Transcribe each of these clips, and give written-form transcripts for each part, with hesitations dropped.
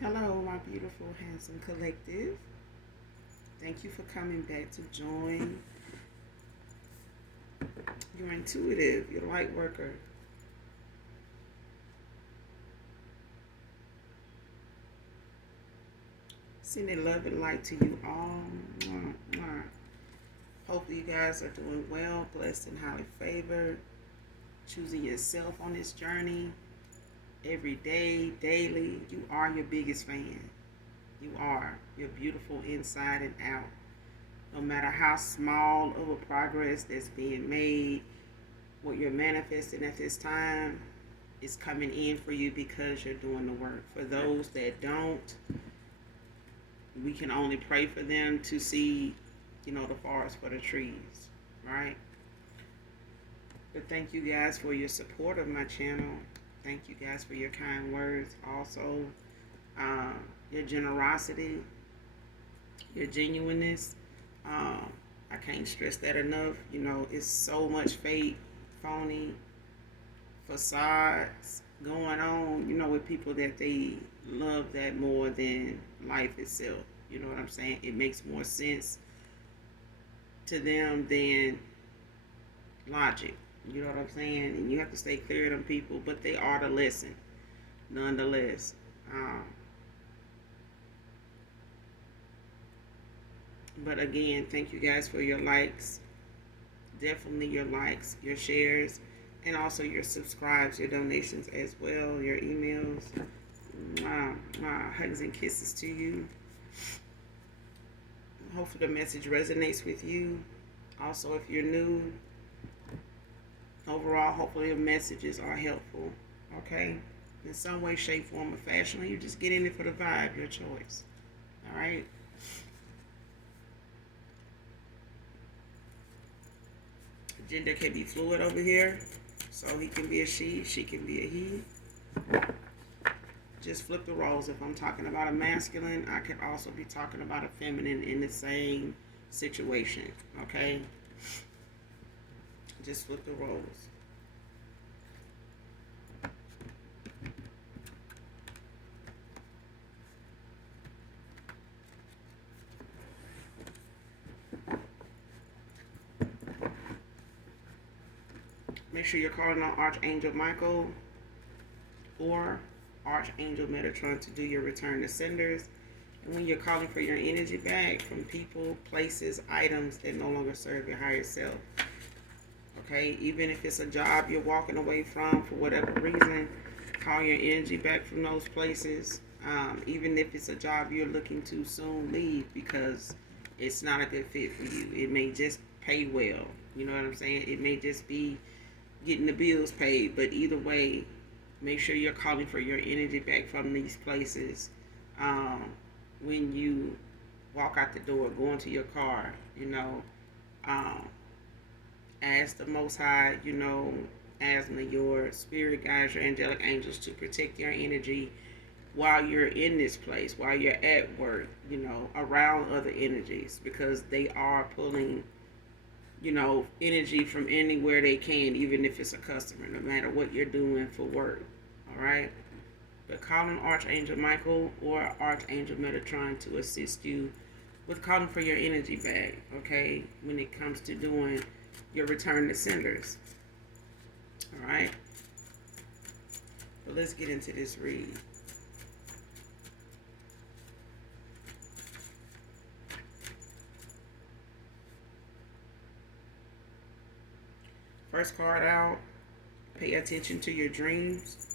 Hello, my beautiful, handsome collective. Thank you for coming back to join. You're intuitive, you're light worker. Sending love and light to you all. Mwah, mwah. Hopefully, you guys are doing well, blessed, and highly favored. Choosing yourself on this journey every day, daily. You are your biggest fan. You are. You're beautiful inside and out. No matter how small of a progress that's being made, what you're manifesting at this time is coming in for you because you're doing the work. For those that don't, we can only pray for them to see, the forest for the trees, right? But thank you guys for your support of my channel. Thank you guys for your kind words. Also, uh, your generosity, your genuineness. I can't stress that enough. It's so much fake, phony facades going on, with people that they love that more than life itself. You know what I'm saying? It makes more sense to them than logic. You know what I'm saying? And you have to stay clear of them people, but they are the lesson, nonetheless. But again, thank you guys for your likes. Definitely your likes, your shares, and also your subscribes, your donations as well, your emails. Hugs and kisses to you. Hopefully the message resonates with you. Also, if you're new, overall, hopefully the messages are helpful. Okay? In some way, shape, form, or fashion, or you just get in it for the vibe, your choice. All right? Gender can be fluid over here. So he can be a she can be a he. Just flip the roles. If I'm talking about a masculine, I could also be talking about a feminine in the same situation. Okay? Just flip the roles. Make sure you're calling on Archangel Michael or Archangel Metatron to do your return to senders. And when you're calling for your energy back from people, places, items that no longer serve your higher self. Okay, even if it's a job you're walking away from for whatever reason, call your energy back from those places. Even if it's a job you're looking to soon leave because it's not a good fit for you. It may just pay well. You know what I'm saying? It may just be getting the bills paid. But either way, make sure you're calling for your energy back from these places. When you walk out the door, go into your car, ask the Most High, ask your spirit guides, your angelic angels to protect your energy while you're in this place, while you're at work, around other energies, because they are pulling, energy from anywhere they can, even if it's a customer, no matter what you're doing for work. All right? But call on Archangel Michael or Archangel Metatron to assist you with calling for your energy back, okay, when it comes to doing your return to senders. All right? But let's get into this read. First card out, pay attention to your dreams.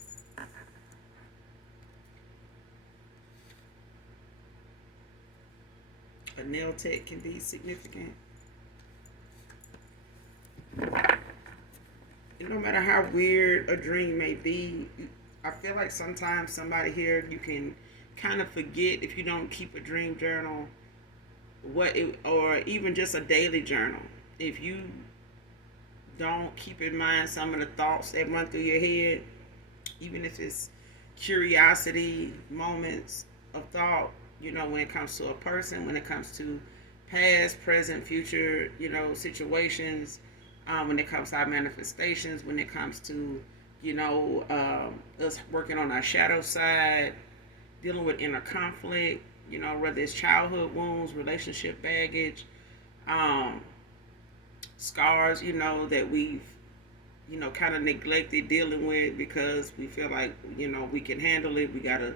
A nail tech can be significant. No matter how weird a dream may be, I feel like sometimes somebody here, you can kind of forget if you don't keep a dream journal, or even just a daily journal. If you don't keep in mind some of the thoughts that run through your head, even if it's curiosity moments of thought, when it comes to a person, when it comes to past, present, future, situations, when it comes to our manifestations, when it comes to, us working on our shadow side, dealing with inner conflict, whether it's childhood wounds, relationship baggage, um, scars, that we've, kind of neglected dealing with because we feel like, we can handle it. We got to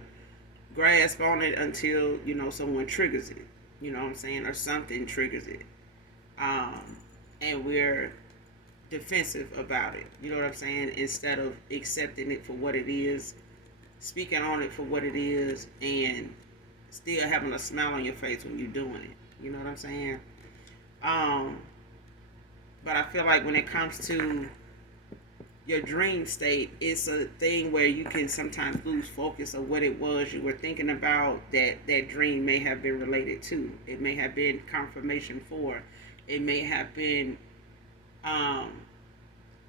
grasp on it until, someone triggers it, you know what I'm saying, or something triggers it. Um, and we're defensive about it, you know what I'm saying, instead of accepting it for what it is, speaking on it for what it is, and still having a smile on your face when you're doing it. You know what I'm saying? Um, but I feel like when it comes to your dream state, it's a thing where you can sometimes lose focus of what it was you were thinking about that dream may have been related to. It may have been confirmation for. It may have been um,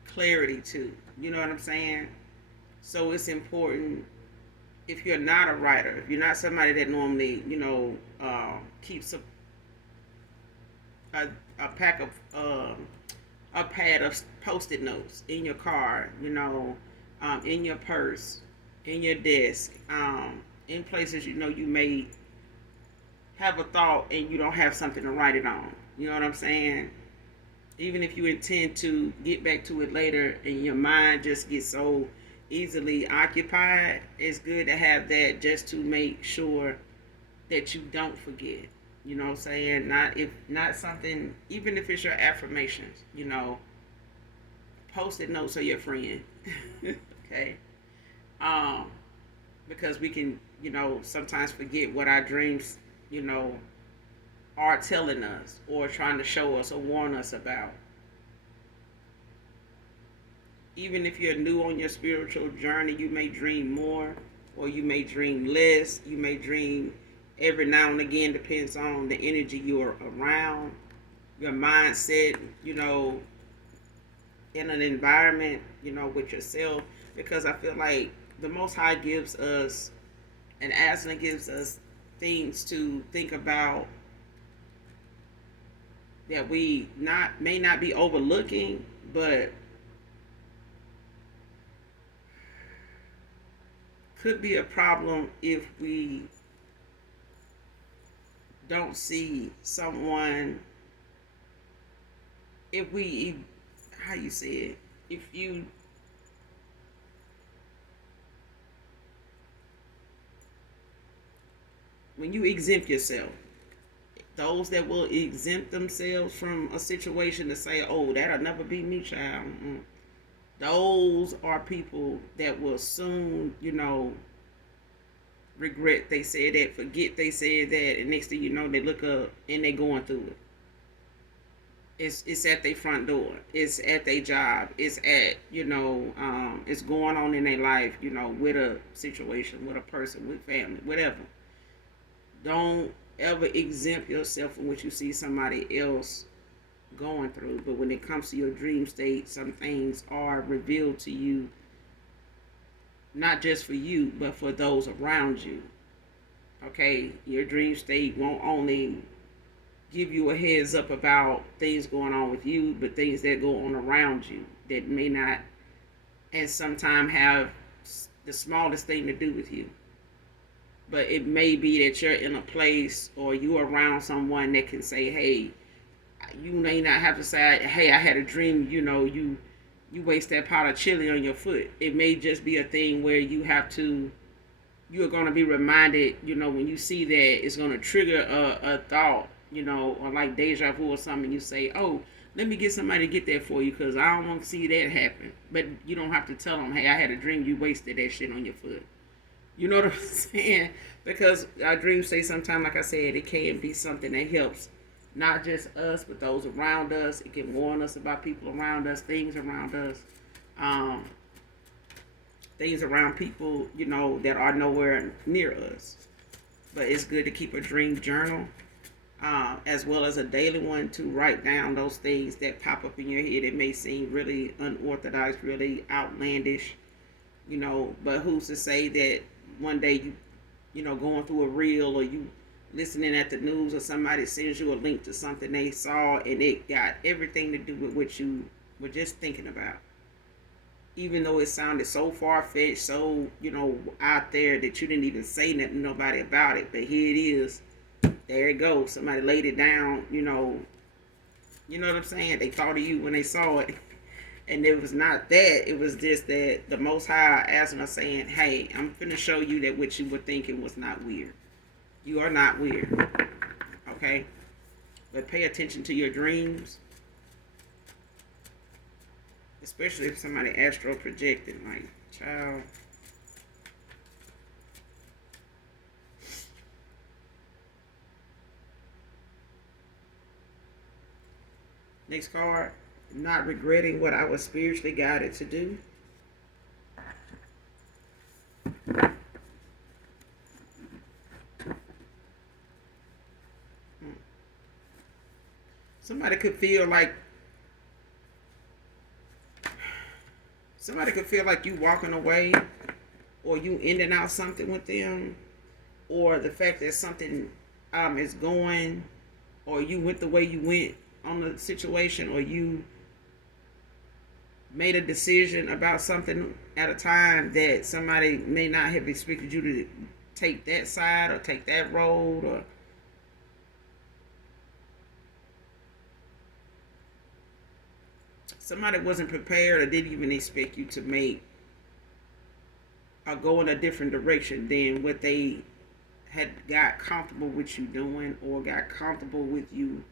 clarity to. You know what I'm saying? So it's important, if you're not a writer, if you're not somebody that normally, keeps a, a pack of a pad of post-it notes in your car, in your purse, in your desk, in places you may have a thought and you don't have something to write it on. You know what I'm saying? Even if you intend to get back to it later and your mind just gets so easily occupied, it's good to have that just to make sure that you don't forget. You know what I'm saying? Not something, even if it's your affirmations, post-it notes are your friend. Okay? Um, because we can, sometimes forget what our dreams, you know, are telling us or trying to show us or warn us about. Even if you're new on your spiritual journey, you may dream more or you may dream less. You may dream every now and again, depends on the energy you're around, your mindset, in an environment, with yourself. Because I feel like the Most High gives us, and Aslan gives us things to think about that we may not be overlooking, but could be a problem if we don't see someone, if we, how you say it, if you, when you exempt yourself, those that will exempt themselves from a situation to say, oh, that'll never be me, child. Mm-mm. Those are people that will soon, regret they said that, forget they said that, and next thing you know, they look up and they going through it. It's at their front door. It's at their job. It's at, it's going on in their life, with a situation, with a person, with family, whatever. Don't ever exempt yourself from what you see somebody else going through. But when it comes to your dream state, some things are revealed to you, not just for you, but for those around you. Okay, your dream state won't only give you a heads up about things going on with you, but things that go on around you that may not, and sometimes have the smallest thing to do with you. But it may be that you're in a place or you're around someone that can say, hey, you may not have to say, hey, I had a dream, you waste that pot of chili on your foot. It may just be a thing where you're going to be reminded, when you see that, it's going to trigger a thought, or like deja vu or something. You say, oh, let me get somebody to get that for you because I don't want to see that happen. But you don't have to tell them, hey, I had a dream you wasted that shit on your foot. You know what I'm saying? Because our dreams say sometimes, like I said, it can be something that helps not just us, but those around us. It can warn us about people around us, things around us, things around people, that are nowhere near us. But it's good to keep a dream journal, as well as a daily one to write down those things that pop up in your head. It may seem really unorthodox, really outlandish, but who's to say that one day going through a reel or you listening at the news or somebody sends you a link to something they saw and it got everything to do with what you were just thinking about. even though it sounded so far-fetched, so, out there that you didn't even say nothing to nobody about it. But here it is. There it goes. Somebody laid it down, You know what I'm saying? They thought of you when they saw it. And it was not that. It was just that the Most High asking us saying, hey, I'm finna show you that what you were thinking was not weird. You are not weird. Okay? But pay attention to your dreams. Especially if somebody astral projected. Like, child. Next card. Not regretting what I was spiritually guided to do. Somebody could feel like you walking away, or you ending out something with them, or the fact that something is going, or you went the way you went on the situation, or you made a decision about something at a time that somebody may not have expected you to take that side or take that road, or somebody wasn't prepared or didn't even expect you to make or go in a different direction than what they had got comfortable with you doing, or got comfortable with you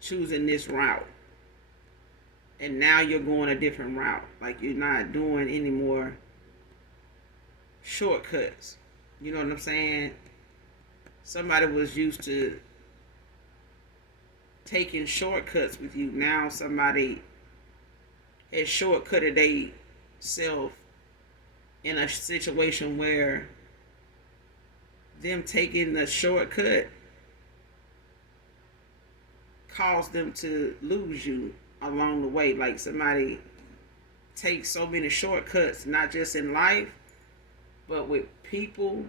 choosing this route. And now you're going a different route. Like, you're not doing any more shortcuts. You know what I'm saying? Somebody was used to taking shortcuts with you. Now somebody has shortcutted they self in a situation where them taking the shortcut caused them to lose you along the way. Like, somebody takes so many shortcuts, not just in life, but with people,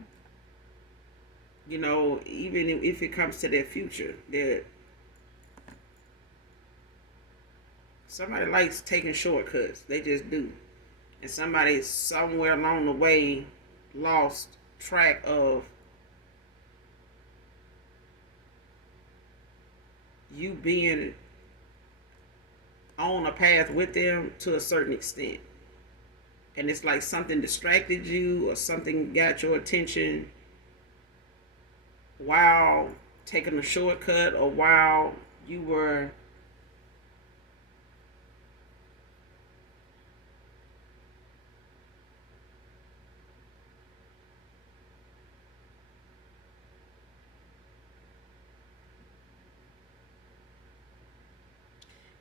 even if it comes to their future. Somebody likes taking shortcuts. They just do. And somebody somewhere along the way lost track of you being on a path with them to a certain extent. And it's like something distracted you, or something got your attention while taking a shortcut, or while you were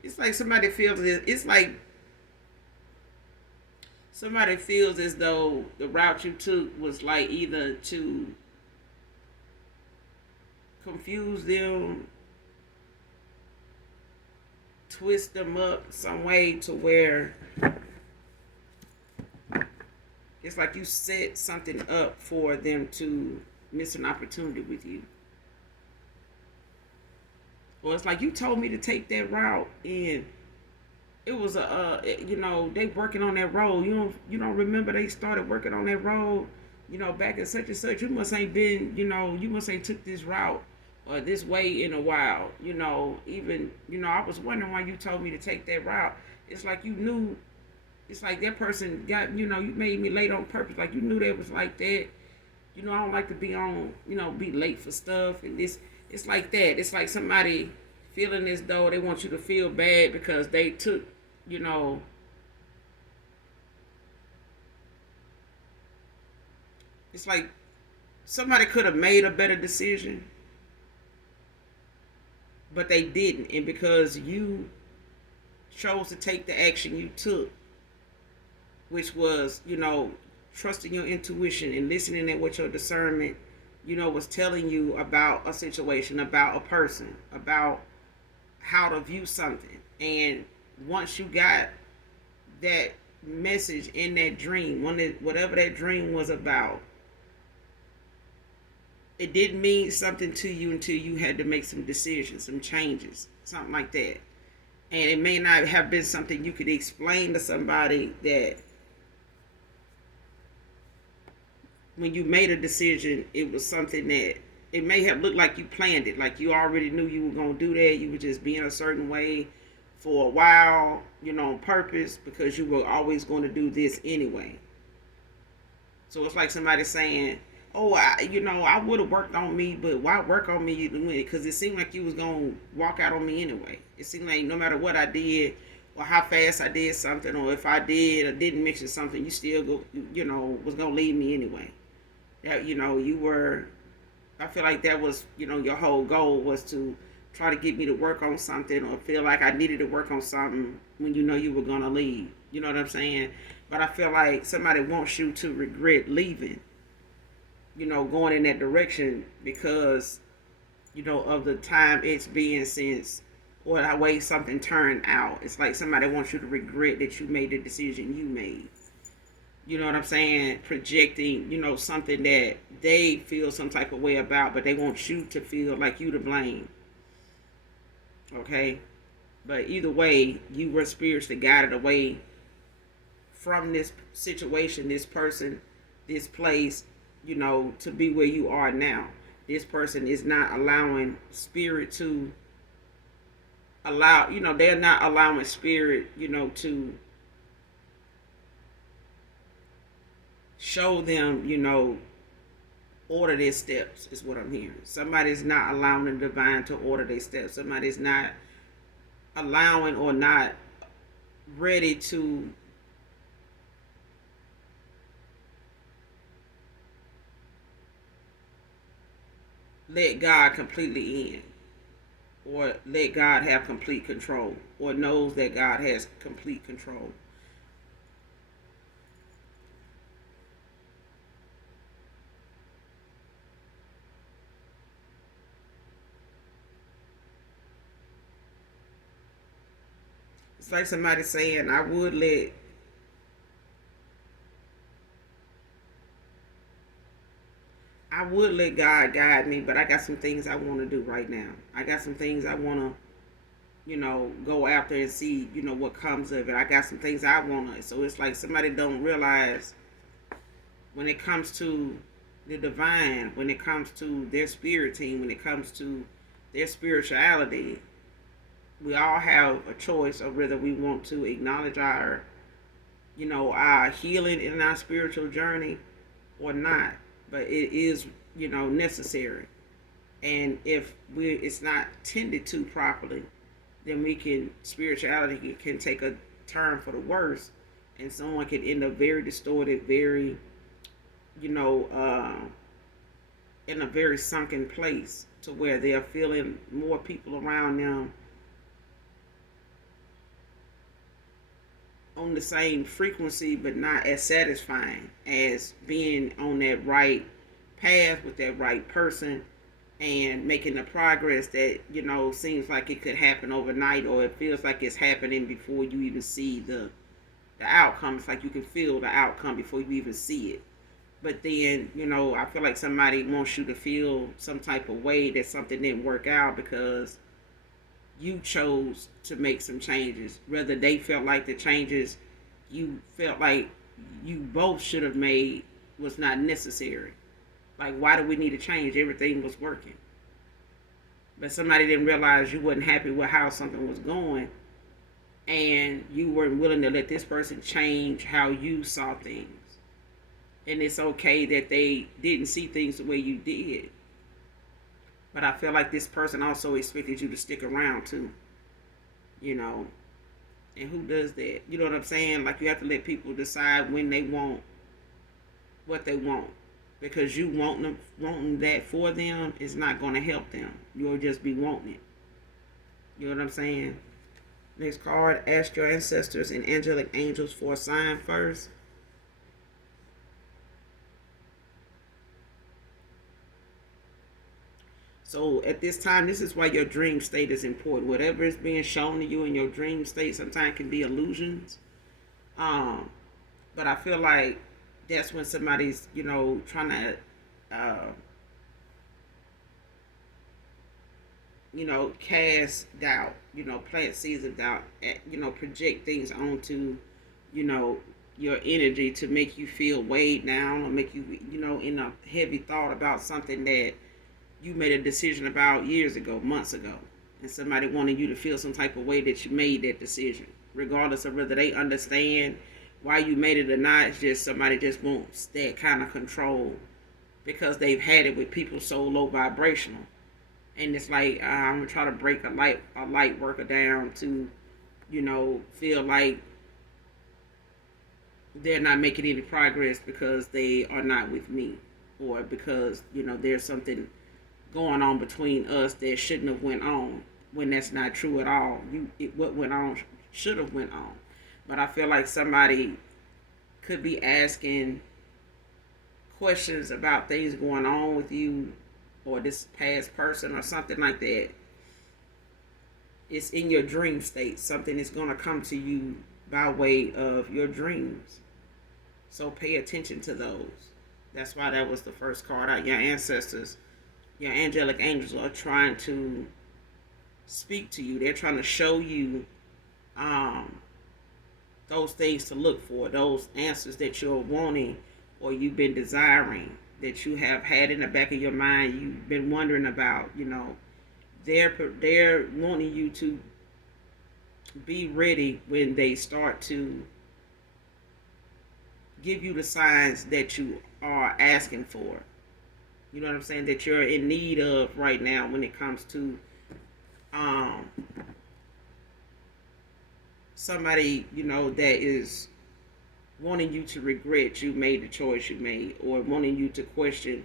it's like somebody feels as though the route you took was like either to confuse them, twist them up some way to where it's like you set something up for them to miss an opportunity with you. Or it's like, you told me to take that route, and it was they working on that road. You don't remember they started working on that road, back in such and such. You must ain't been, you must ain't took this route or this way in a while. Even, I was wondering why you told me to take that route. It's like you knew. It's like that person got, you made me late on purpose. Like, you knew that was like that. I don't like to be on, be late for stuff. And it's like that. It's like somebody feeling as though they want you to feel bad because they took, it's like somebody could have made a better decision, but they didn't. And because you chose to take the action you took, which was, trusting your intuition and listening at what your discernment, was telling you about a situation, about a person, about how to view something. And once you got that message in that dream, whatever that dream was about, it didn't mean something to you until you had to make some decisions, some changes, something like that. And it may not have been something you could explain to somebody, that when you made a decision, it was something that it may have looked like you planned it, like you already knew you were going to do that. You were just being a certain way for a while, on purpose, because you were always going to do this anyway. So it's like somebody saying, "Oh, I would have worked on me, but why work on me doing it? Because it seemed like you was gonna walk out on me anyway. It seemed like no matter what I did, or how fast I did something, or if I did or didn't mention something, you still was gonna leave me anyway. That you were. I feel like that was your whole goal was to try to get me to work on something, or feel like I needed to work on something when you were gonna leave. You know what I'm saying? But I feel like somebody wants you to regret leaving, going in that direction, because, of the time it's been since, or the way something turned out. It's like somebody wants you to regret that you made the decision you made. You know what I'm saying? Projecting, something that they feel some type of way about, but they want you to feel like you to blame. Okay? But either way, you were spiritually guided away from this situation, this person, this place, to be where you are now. This person is not allowing spirit to they're not allowing spirit, to show them, order their steps, is what I'm hearing. Somebody's not allowing the divine to order their steps. Somebody's not allowing or not ready to let God completely in, or let God have complete control, or knows that God has complete control. It's like somebody saying, I would let God guide me, but I got some things I want to do right now. I got some things I want to, go after and see, what comes of it. I got some things I want to. So it's like somebody don't realize, when it comes to the divine, when it comes to their spirit team, when it comes to their spirituality, we all have a choice of whether we want to acknowledge our healing in our spiritual journey or not. But it is, necessary. And if it's not tended to properly, then spirituality can take a turn for the worse, and someone can end up very distorted, very, you know, in a very sunken place, to where they're feeling more people around them on the same frequency, but not as satisfying as being on that right path with that right person, and making the progress that seems like it could happen overnight, or it feels like it's happening before you even see the outcome. It's like you can feel the outcome before you even see it. But then, I feel like somebody wants you to feel some type of way that something didn't work out because you chose to make some changes. Whether they felt like the changes you felt like you both should have made was not necessary. Like, why do we need to change? Everything was working. But somebody didn't realize you wasn't happy with how something was going, and you weren't willing to let this person change how you saw things. And it's okay that they didn't see things the way you did. But I feel like this person also expected you to stick around too. You know, and who does that? You know what I'm saying? Like, you have to let people decide when they want what they want. Because you wanting that for them is not going to help them. You'll just be wanting it. You know what I'm saying? Next card, ask your ancestors and angelic angels for a sign first. So at this time, this is why your dream state is important. Whatever is being shown to you in your dream state sometimes can be illusions. Um, but I feel like that's when somebody's, trying to cast doubt, plant seeds of doubt, project things onto, you know, your energy to make you feel weighed down or make you, in a heavy thought about something that you made a decision about years ago, months ago, and somebody wanted you to feel some type of way that you made that decision, regardless of whether they understand why you made it or not. It's just somebody just wants that kind of control because they've had it with people so low vibrational. And it's like I'm gonna try to break a light worker down to, feel like they're not making any progress because they are not with me, or because there's something going on between us that shouldn't have went on, when that's not true at all. What went on should have went on. But I feel like somebody could be asking questions about things going on with you or this past person or something like that. It's in your dream state. Something is going to come to you by way of your dreams. So pay attention to those. That's why that was the first card out. Your ancestors, your angelic angels are trying to speak to you. They're trying to show you those things to look for, those answers that you're wanting or you've been desiring, that you have had in the back of your mind, you've been wondering about. They're wanting you to be ready when they start to give you the signs that you are asking for. You know what I'm saying? That you're in need of right now when it comes to somebody, that is wanting you to regret you made the choice you made, or wanting you to question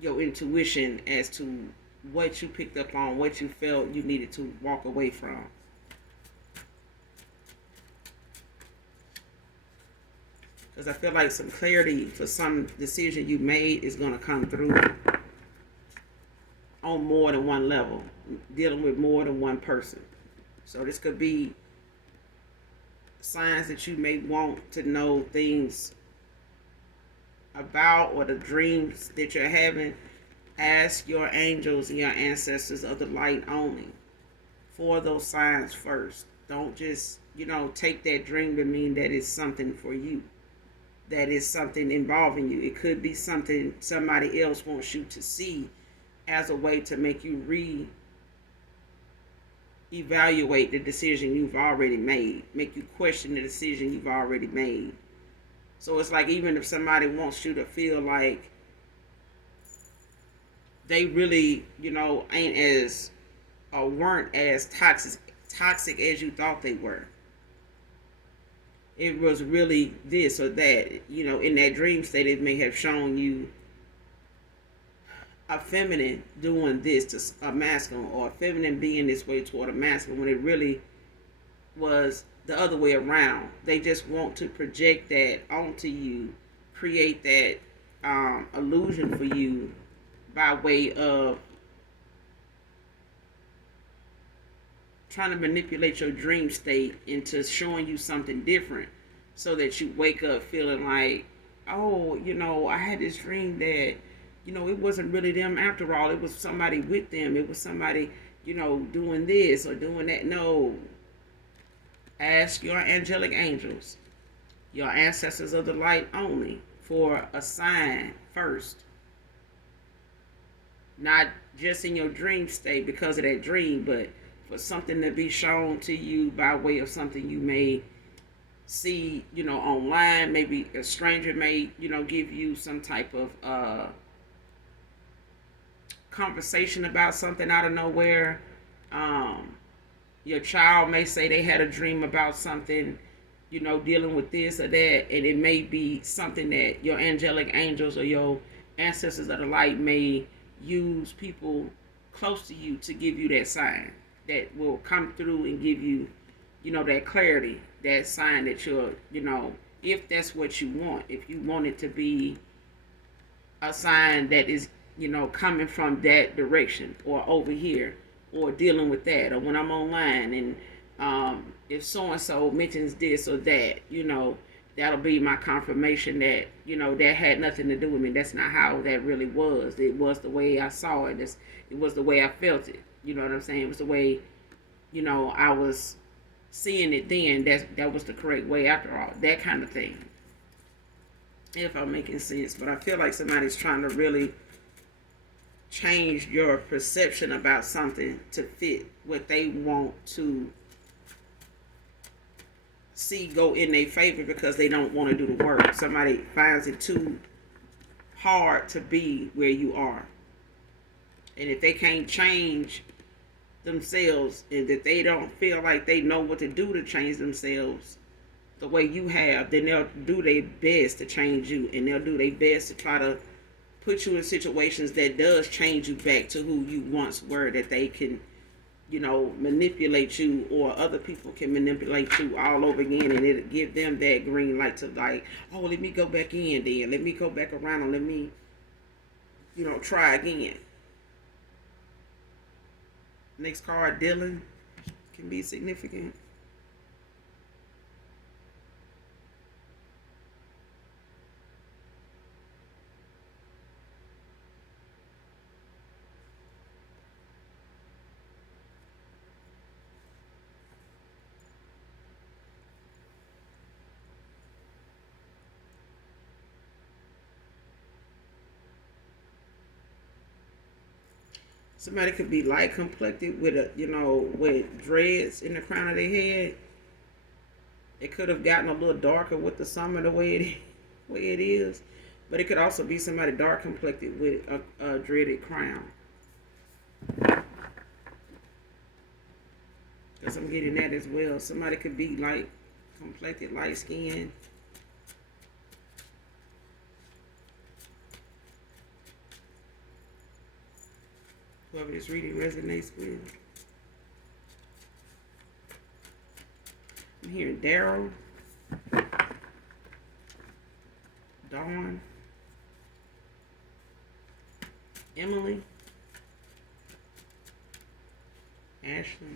your intuition as to what you picked up on, what you felt you needed to walk away from. Because I feel like some clarity for some decision you made is going to come through on more than one level, dealing with more than one person. So this could be signs that you may want to know things about, or the dreams that you're having. Ask your angels and your ancestors of the light only for those signs first. Don't just, take that dream to mean that it's something for you, that is something involving you. It could be something somebody else wants you to see as a way to make you evaluate the decision you've already made, make you question the decision you've already made. So it's like, even if somebody wants you to feel like they really, ain't as, or weren't as toxic as you thought they were. It was really this or that. In that dream state, it may have shown you a feminine doing this to a masculine, or a feminine being this way toward a masculine, when it really was the other way around. They just want to project that onto you, create that illusion for you by way of trying to manipulate your dream state into showing you something different, so that you wake up feeling like, oh, I had this dream that, it wasn't really them after all. It was somebody with them. It was somebody, doing this or doing that. No. Ask your angelic angels, your ancestors of the light only, for a sign first. Not just in your dream state because of that dream, but for something to be shown to you by way of something you may see, online. Maybe a stranger may, give you some type of conversation about something out of nowhere. Your child may say they had a dream about something, dealing with this or that, and it may be something that your angelic angels or your ancestors of the light may use people close to you to give you that sign that will come through and give you, that clarity, that sign that you're, if that's what you want. If you want it to be a sign that is, coming from that direction, or over here, or dealing with that, or when I'm online and if so and so mentions this or that, that'll be my confirmation that, that had nothing to do with me. That's not how that really was. It was the way I saw it. It was the way I felt it. You know what I'm saying? It was the way, I was seeing it then. That was the correct way after all. That kind of thing. If I'm making sense. But I feel like somebody's trying to really change your perception about something to fit what they want to see go in their favor because they don't want to do the work. Somebody finds it too hard to be where you are. And if they can't change themselves and that they don't feel like they know what to do to change themselves the way you have, then they'll do their best to change you, and they'll do their best to try to put you in situations that does change you back to who you once were, that they can, manipulate you, or other people can manipulate you all over again, and it'll give them that green light to like, oh, let me go back in then, let me go back around, and let me, try again. Next card, Dylan, can be significant. Somebody could be light complected with with dreads in the crown of their head. It could have gotten a little darker with the summer the way it is, but it could also be somebody dark complected with a dreaded crown. Because I'm getting that as well. Somebody could be light complected, light skinned. Whoever this reading resonates with. I'm hearing Daryl, Dawn, Emily, Ashley,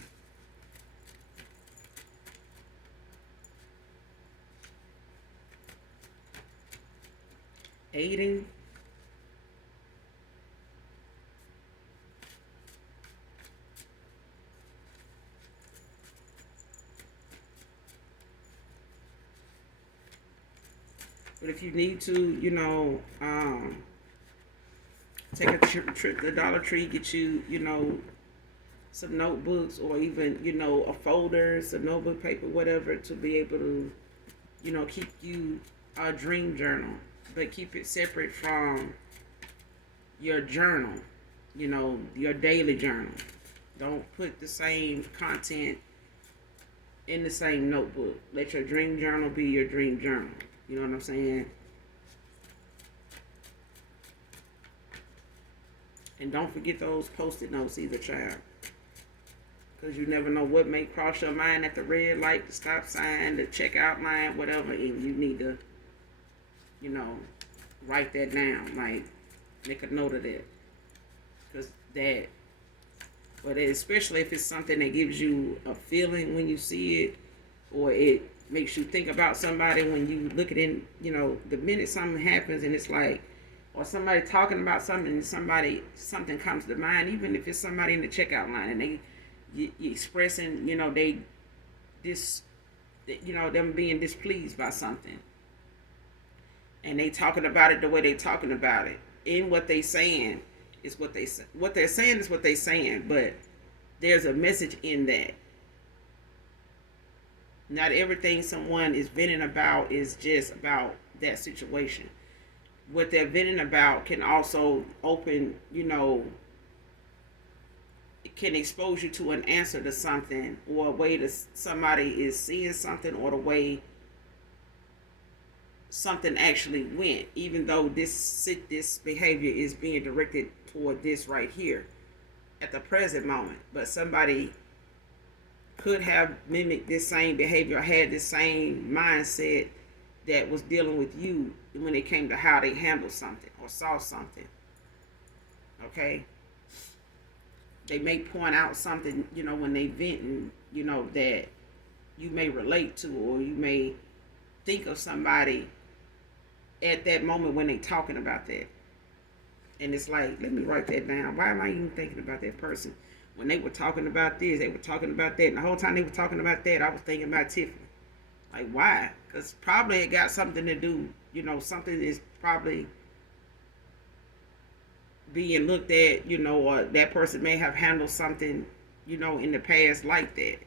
Aiden, but if you need to, take a trip to the Dollar Tree, get you, some notebooks, or even, a folder, some notebook paper, whatever, to be able to, keep you a dream journal, but keep it separate from your journal, your daily journal. Don't put the same content in the same notebook. Let your dream journal be your dream journal. You know what I'm saying? And don't forget those post-it notes either, child. Because you never know what may cross your mind at the red light, the stop sign, the checkout line, whatever. And you need to, write that down. Like, make a note of that. Because that, but especially if it's something that gives you a feeling when you see it, or it makes you think about somebody when you look at it, the minute something happens and it's like, or somebody talking about something and something comes to mind, even if it's somebody in the checkout line and they you expressing, they this, them being displeased by something, and they talking about it the way they talking about it, in what they saying is what they say. What they're saying is what they saying, but there's a message in that. Not everything someone is venting about is just about that situation. What they're venting about can also open, it can expose you to an answer to something, or a way that somebody is seeing something, or the way something actually went, even though this behavior is being directed toward this right here at the present moment. But somebody could have mimicked this same behavior, or had this same mindset that was dealing with you when it came to how they handled something or saw something. Okay? They may point out something, when they venting, that you may relate to, or you may think of somebody at that moment when they talking about that. And it's like, let me write that down. Why am I even thinking about that person? When they were talking about this, they were talking about that. And the whole time they were talking about that, I was thinking about Tiffany. Like, why? Because probably it got something to do, something is probably being looked at, or that person may have handled something, in the past like that.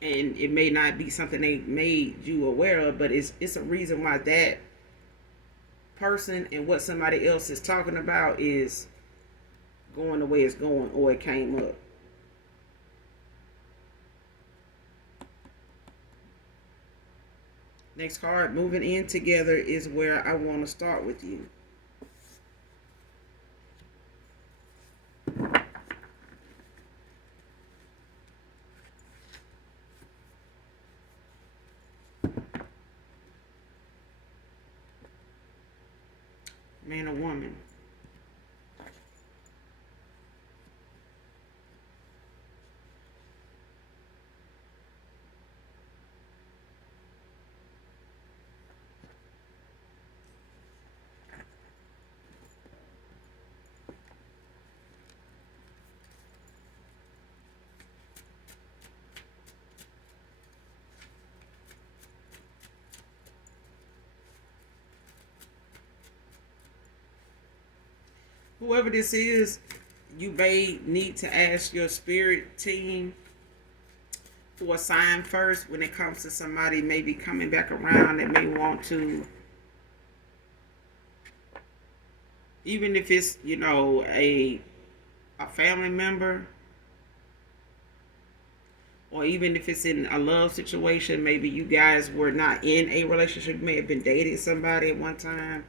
And it may not be something they made you aware of, but it's a reason why that person and what somebody else is talking about is going the way it's going, or it came up. Next card, moving in together, is where I want to start with you. Man or woman? Whoever this is, you may need to ask your spirit team for a sign first when it comes to somebody maybe coming back around that may want to, even if it's, a family member, or even if it's in a love situation. Maybe you guys were not in a relationship, you may have been dating somebody at one time,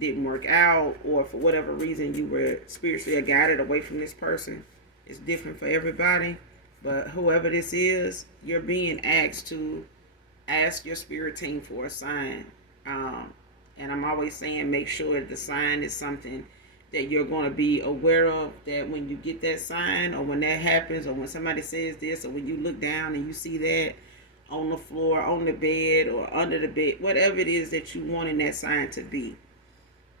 didn't work out, or for whatever reason you were spiritually guided away from this person. It's different for everybody, but whoever this is, you're being asked to ask your spirit team for a sign. And I'm always saying, make sure the sign is something that you're going to be aware of, that when you get that sign, or when that happens, or when somebody says this, or when you look down and you see that on the floor, on the bed, or under the bed, whatever it is that you want in that sign to be,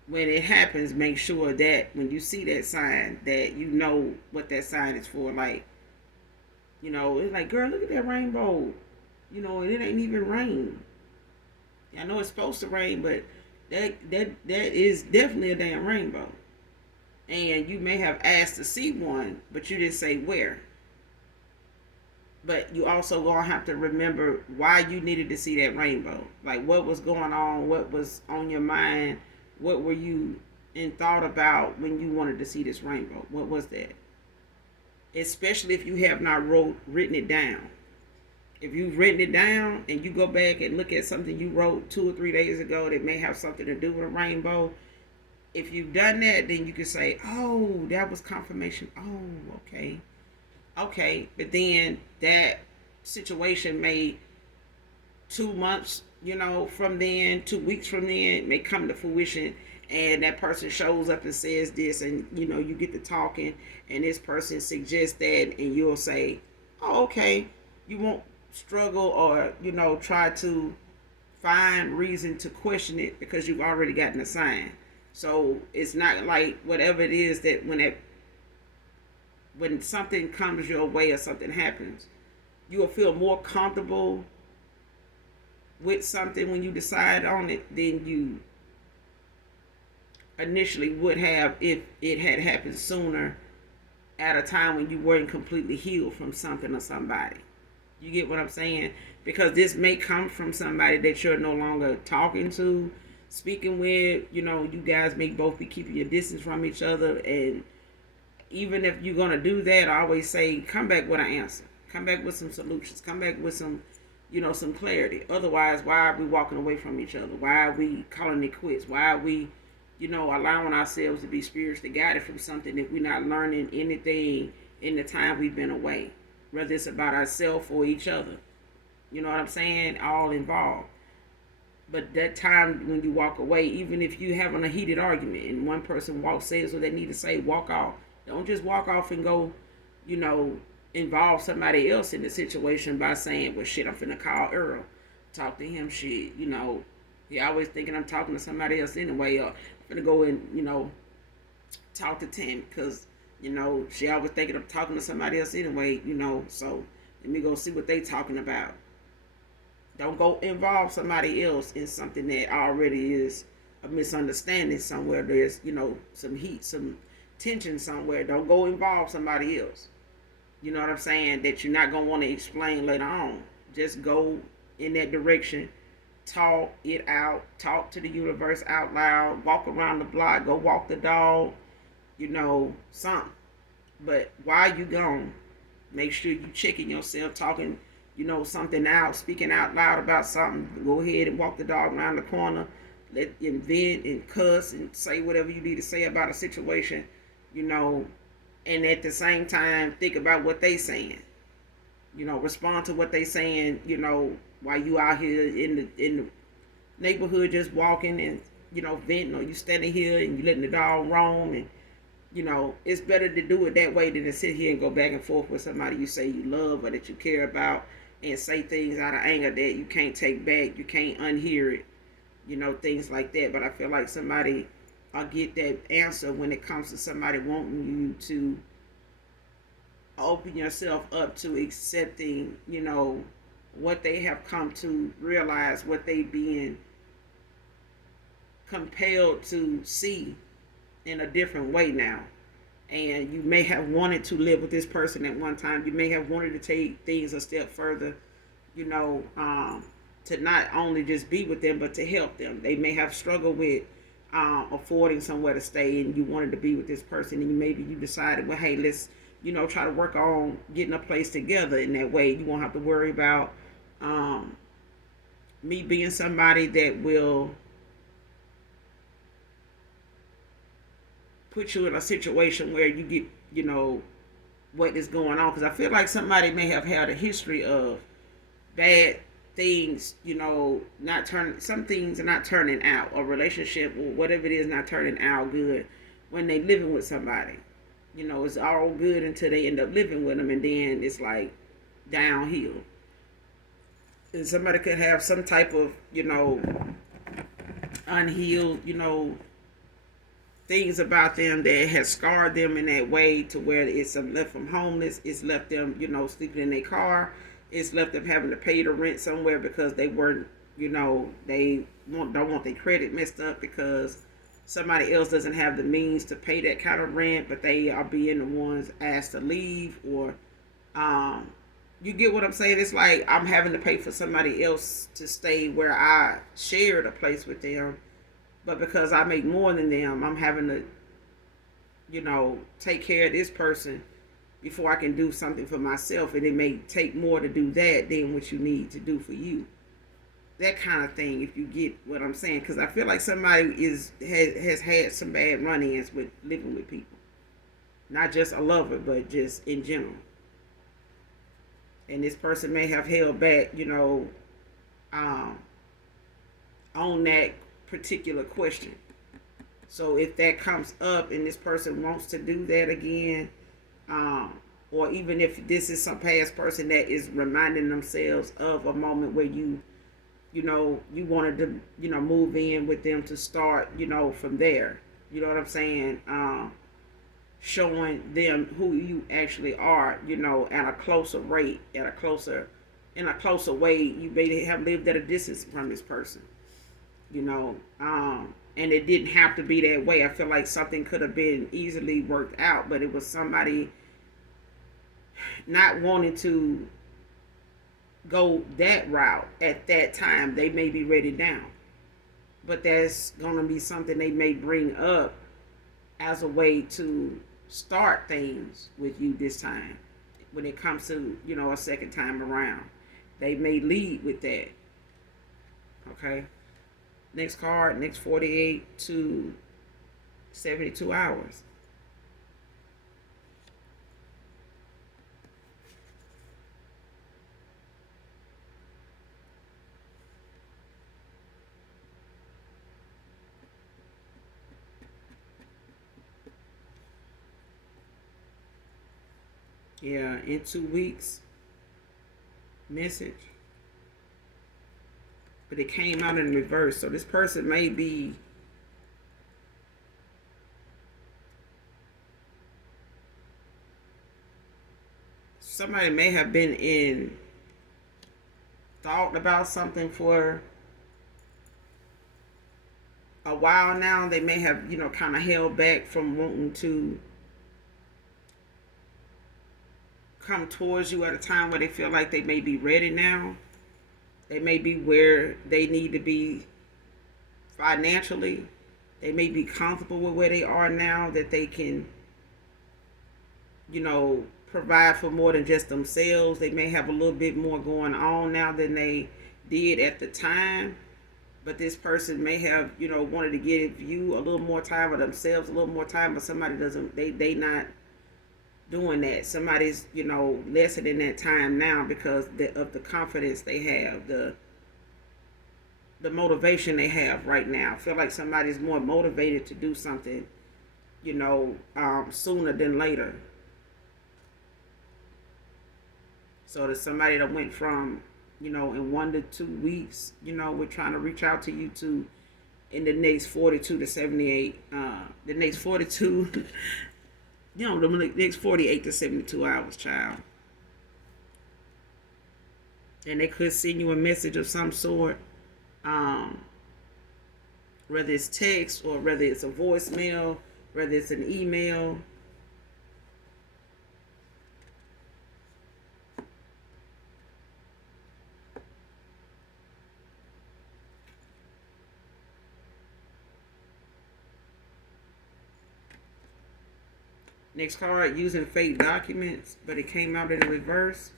when it happens, make sure that when you see that sign, that you know what that sign is for. Like, it's like, girl, look at that rainbow. And it ain't even rain. I know it's supposed to rain, but that is definitely a damn rainbow. And you may have asked to see one, but you didn't say where. But you also gonna have to remember why you needed to see that rainbow. Like, what was going on, what was on your mind, what were you in thought about when you wanted to see this rainbow? What was that? Especially if you have not written it down. If you've written it down and you go back and look at something you wrote 2 or 3 days ago that may have something to do with a rainbow, if you've done that, then you can say, oh, that was confirmation. Oh, okay. Okay. But then that situation may 2 months, from then, 2 weeks from then, may come to fruition, and that person shows up and says this, and you get to talking, and this person suggests that, and you'll say, oh, okay. You won't struggle or try to find reason to question it, because you've already gotten a sign. So it's not like whatever it is that when something comes your way or something happens, you will feel more comfortable with something when you decide on it than you initially would have if it had happened sooner, at a time when you weren't completely healed from something or somebody. You get what I'm saying? Because this may come from somebody that you're no longer talking to, speaking with. You guys may both be keeping your distance from each other. And even if you're going to do that, I always say, come back with an answer. Come back with some solutions. Come back with some clarity. Otherwise, why are we walking away from each other? Why are we calling it quits? Why are we, allowing ourselves to be spiritually guided from something if we're not learning anything in the time we've been away? Whether it's about ourselves or each other. You know what I'm saying? All involved. But that time when you walk away, even if you're having a heated argument and one person says what they need to say, walk off. Don't just walk off and go, involve somebody else in the situation by saying, well, shit, I'm finna call Earl. Talk to him, shit, He always thinking I'm talking to somebody else anyway. Or I'm finna go and, talk to Tim because She always thinking of talking to somebody else anyway, so let me go see what they talking about. Don't go involve somebody else in something that already is a misunderstanding somewhere. There's, some heat, some tension somewhere. Don't go involve somebody else. You know what I'm saying? That you're not going to want to explain later on. Just go in that direction. Talk it out. Talk to the universe out loud. Walk around the block. Go walk the dog. Something. But while you gone, make sure you checking yourself, talking, something out, speaking out loud about something. Go ahead and walk the dog around the corner. Let vent and cuss and say whatever you need to say about a situation, you know, and at the same time think about what they saying. Respond to what they saying, while you out here in the neighborhood just walking and, venting, or you standing here and you letting the dog roam. And it's better to do it that way than to sit here and go back and forth with somebody you say you love or that you care about, and say things out of anger that you can't take back, you can't unhear it, things like that. But I feel like somebody will get that answer when it comes to somebody wanting you to open yourself up to accepting, what they have come to realize, what they being compelled to see in a different way now. And you may have wanted to live with this person at one time. You may have wanted to take things a step further, to not only just be with them, but to help them. They may have struggled with affording somewhere to stay, and you wanted to be with this person, and maybe you decided, well, hey, let's, try to work on getting a place together. In that way, you won't have to worry about me being somebody that will put you in a situation where you get, what is going on. Because I feel like somebody may have had a history of bad things, not turning, some things are not turning out, a relationship or whatever it is not turning out good when they living with somebody. It's all good until they end up living with them, and then it's like downhill. And somebody could have some type of, unhealed, things about them that has scarred them in that way, to where it's left them homeless. It's left them, sleeping in their car. It's left them having to pay the rent somewhere because they weren't, they don't want their credit messed up because somebody else doesn't have the means to pay that kind of rent, but they are being the ones asked to leave. Or you get what I'm saying? It's like I'm having to pay for somebody else to stay where I shared a place with them, but because I make more than them, I'm having to, take care of this person before I can do something for myself. And it may take more to do that than what you need to do for you. That kind of thing, if you get what I'm saying. Because I feel like somebody has had some bad run-ins with living with people. Not just a lover, but just in general. And this person may have held back, on that particular question. So if that comes up and this person wants to do that again, or even if this is some past person that is reminding themselves of a moment where you wanted to, move in with them to start, from there. You know what I'm saying? Showing them who you actually are, at a closer rate, in a closer way. You may have lived at a distance from this person, and it didn't have to be that way. I feel like something could have been easily worked out, but it was somebody not wanting to go that route at that time. They may be ready now, but that's gonna be something they may bring up as a way to start things with you this time. When it comes to, a second time around, they may lead with that. Okay. Next card, next 48 to 72 hours. Yeah, in 2 weeks. Message. But it came out in reverse. So this person may be somebody may have been in thought about something for a while now. They may have, kind of held back from wanting to come towards you at a time where they feel like they may be ready now. They may be where they need to be financially. They may be comfortable with where they are now, that they can, provide for more than just themselves. They may have a little bit more going on now than they did at the time. But this person may have, wanted to give you a little more time, or themselves a little more time, but somebody doesn't, they not doing that. Somebody's, lessening that time now because of the confidence they have, the motivation they have right now. I feel like somebody's more motivated to do something, sooner than later. So there's somebody that went from, in 1 to 2 weeks, we're trying to reach out to you to in the next 42 to 78, the next 42, the next 48 to 72 hours, child. And they could send you a message of some sort, whether it's text or whether it's a voicemail, whether it's an email. Next card, using fake documents, but it came out in the reverse.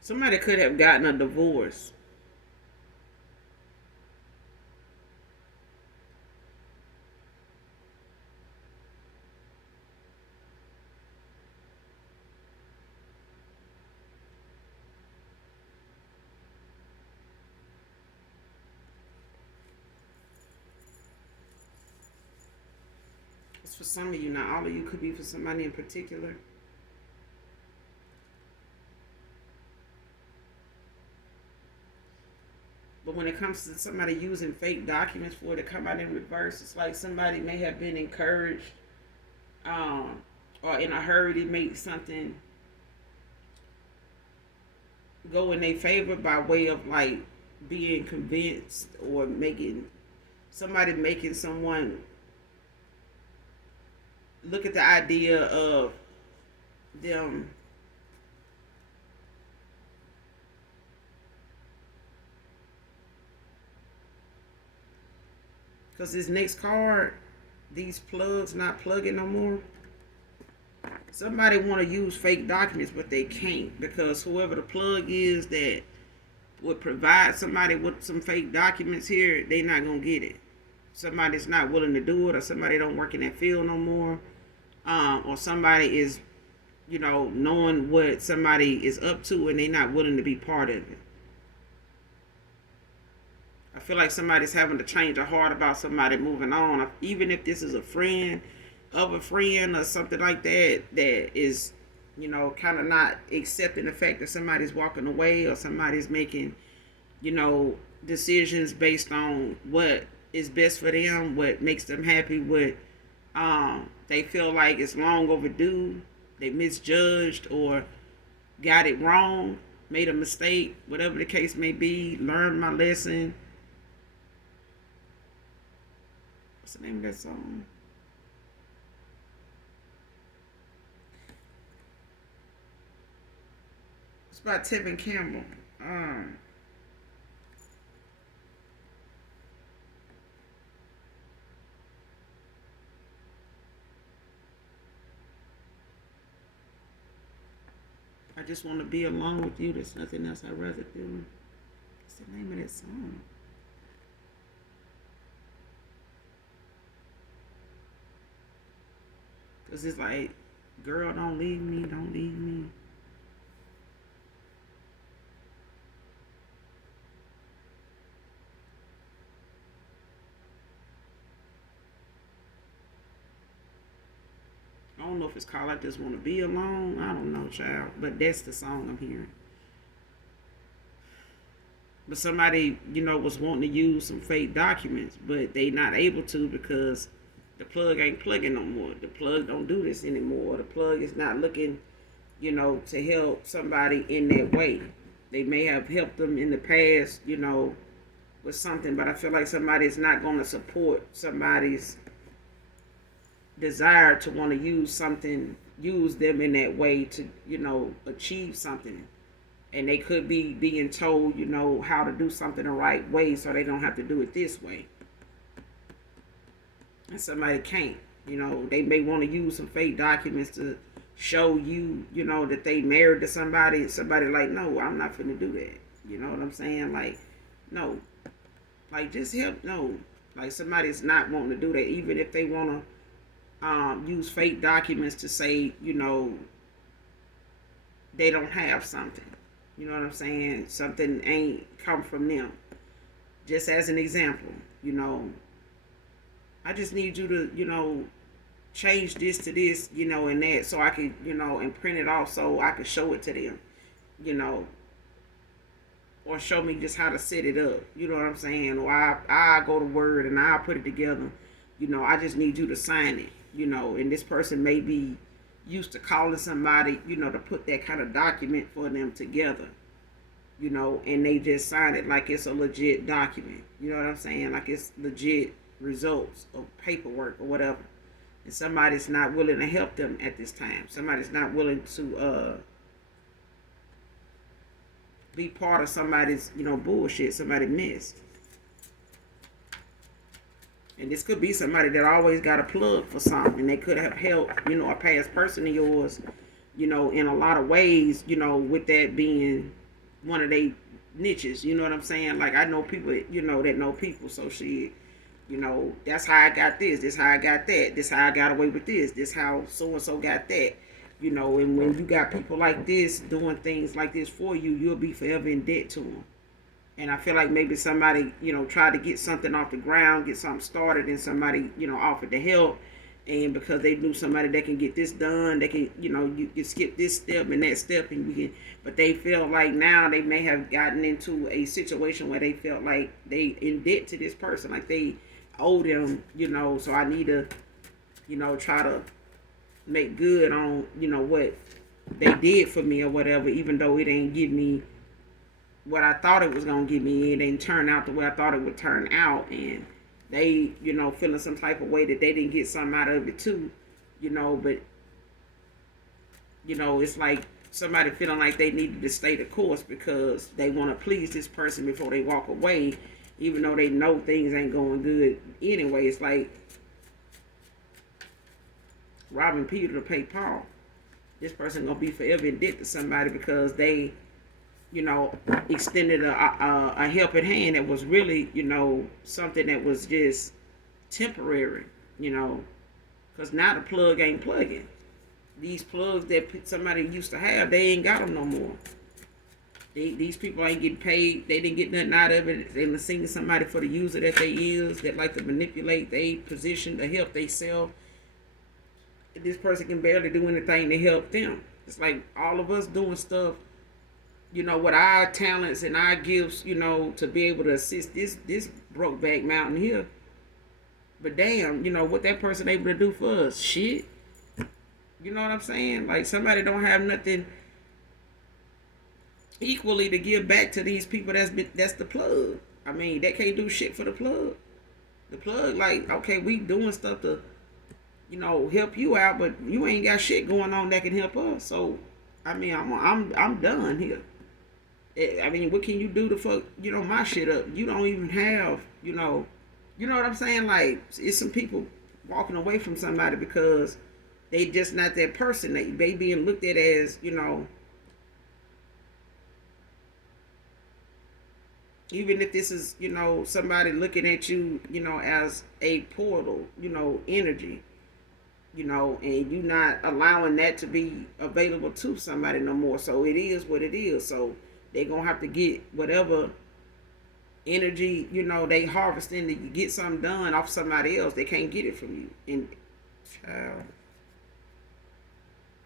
Somebody could have gotten a divorce. It's for some of you. Not all of you. Could be for somebody in particular. But when it comes to somebody using fake documents for it to come out in reverse, it's like somebody may have been encouraged, or in a hurry to make something go in their favor by way of like being convinced, or making someone look at the idea of them because this next card, these plugs not plugging no more. Somebody want to use fake documents, but they can't, because whoever the plug is that would provide somebody with some fake documents here, they not gonna get it. Somebody's not willing to do it, or somebody don't work in that field no more, or somebody is, knowing what somebody is up to and they not willing to be part of it. I feel like somebody's having to change their heart about somebody moving on, even if this is a friend of a friend or something like that, that is, kind of not accepting the fact that somebody's walking away, or somebody's making, decisions based on what is best for them, what makes them happy, what they feel like it's long overdue, they misjudged or got it wrong, made a mistake, whatever the case may be, learned my lesson. What's the name of that song? It's by Tevin Campbell. I just want to be alone with you. There's nothing else I'd rather do. What's the name of that song? Because it's like, girl, don't leave me, don't leave me. don't know if it's called I Just Want to Be Alone. I don't know, child. But that's the song I'm hearing. But somebody, was wanting to use some fake documents, but they not able to because the plug ain't plugging no more. The plug don't do this anymore. The plug is not looking, to help somebody in that way. They may have helped them in the past, with something, but I feel like somebody's not going to support somebody's desire to want to use them in that way to, achieve something. And they could be being told, how to do something the right way so they don't have to do it this way. And somebody can't. They may want to use some fake documents to show you, that they married to somebody. And somebody like, no, I'm not finna do that. You know what I'm saying? Like, no. Like, just help. No. Like, somebody's not wanting to do that. Even if they want to use fake documents to say, they don't have something. You know what I'm saying? Something ain't come from them. Just as an example, I just need you to, change this to this, and that, so I could, and print it off so I could show it to them, or show me just how to set it up. You know what I'm saying? Or I go to Word and I put it together. I just need you to sign it, and this person may be used to calling somebody, to put that kind of document for them together, and they just sign it like it's a legit document. You know what I'm saying? Like it's legit results of paperwork or whatever. And somebody's not willing to help them at this time. Somebody's not willing to be part of somebody's, bullshit somebody missed. And this could be somebody that always got a plug for something. They could have helped, a past person of yours, in a lot of ways, with that being one of their niches. You know what I'm saying? Like I know people, that know people. So shit. That's how I got this. This how I got that. This how I got away with this. This how so-and-so got that. And when you got people like this doing things like this for you, you'll be forever in debt to them. And I feel like maybe somebody, tried to get something off the ground, get something started, and somebody, offered to help. And because they knew somebody that can get this done, they can, you can skip this step and that step, and you can. But they feel like now they may have gotten into a situation where they felt like they in debt to this person, like they owe them, so I need to, try to make good on, what they did for me or whatever, even though it ain't give me what I thought it was going to give me. It didn't turn out the way I thought it would turn out. And they, feeling some type of way that they didn't get something out of it too, but, it's like somebody feeling like they needed to stay the course because they want to please this person before they walk away, even though they know things ain't going good anyway. It's like robbing Peter to pay Paul. This person gonna be forever in debt to somebody because they, extended a helping hand that was really, something that was just temporary, because now the plug ain't plugging. These plugs that somebody used to have, they ain't got them no more. These people ain't getting paid. They didn't get nothing out of it. They were singing somebody for the user that they is, that like to manipulate their position to help themselves. This person can barely do anything to help them. It's like all of us doing stuff, with our talents and our gifts, to be able to assist this Brokeback Mountain here. But damn, what that person able to do for us? Shit. You know what I'm saying? Like somebody don't have nothing equally to give back to these people that's the plug. I mean, they can't do shit for the plug. The plug, like, okay, we doing stuff to, help you out, but you ain't got shit going on that can help us. So, I mean, I'm done here. I mean, what can you do to fuck, my shit up? You don't even have, you know what I'm saying? Like, it's some people walking away from somebody because they just not that person. They being looked at as, even if this is, somebody looking at you, as a portal, energy, and you not allowing that to be available to somebody no more. So it is what it is. So they're going to have to get whatever energy, they harvesting to get something done off somebody else. They can't get it from you. And child,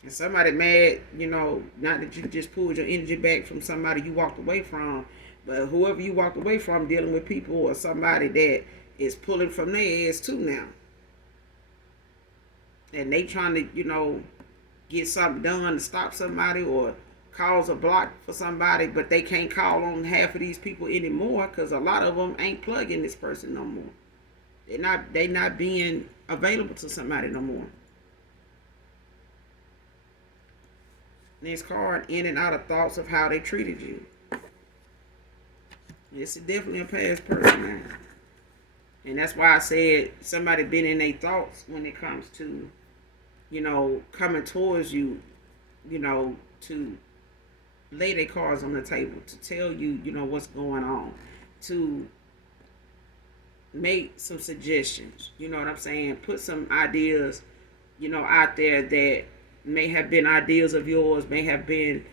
And somebody mad, not that you just pulled your energy back from somebody you walked away from, but whoever you walked away from dealing with people or somebody that is pulling from their ass too now. And they trying to, get something done to stop somebody or cause a block for somebody, but they can't call on half of these people anymore because a lot of them ain't plugging this person no more. They not being available to somebody no more. Next card, in and out of thoughts of how they treated you. It's definitely a past person now. And that's why I said somebody been in their thoughts when it comes to, coming towards you, to lay their cards on the table, to tell you, what's going on, to make some suggestions, you know what I'm saying? Put some ideas, out there that may have been ideas of yours, may have been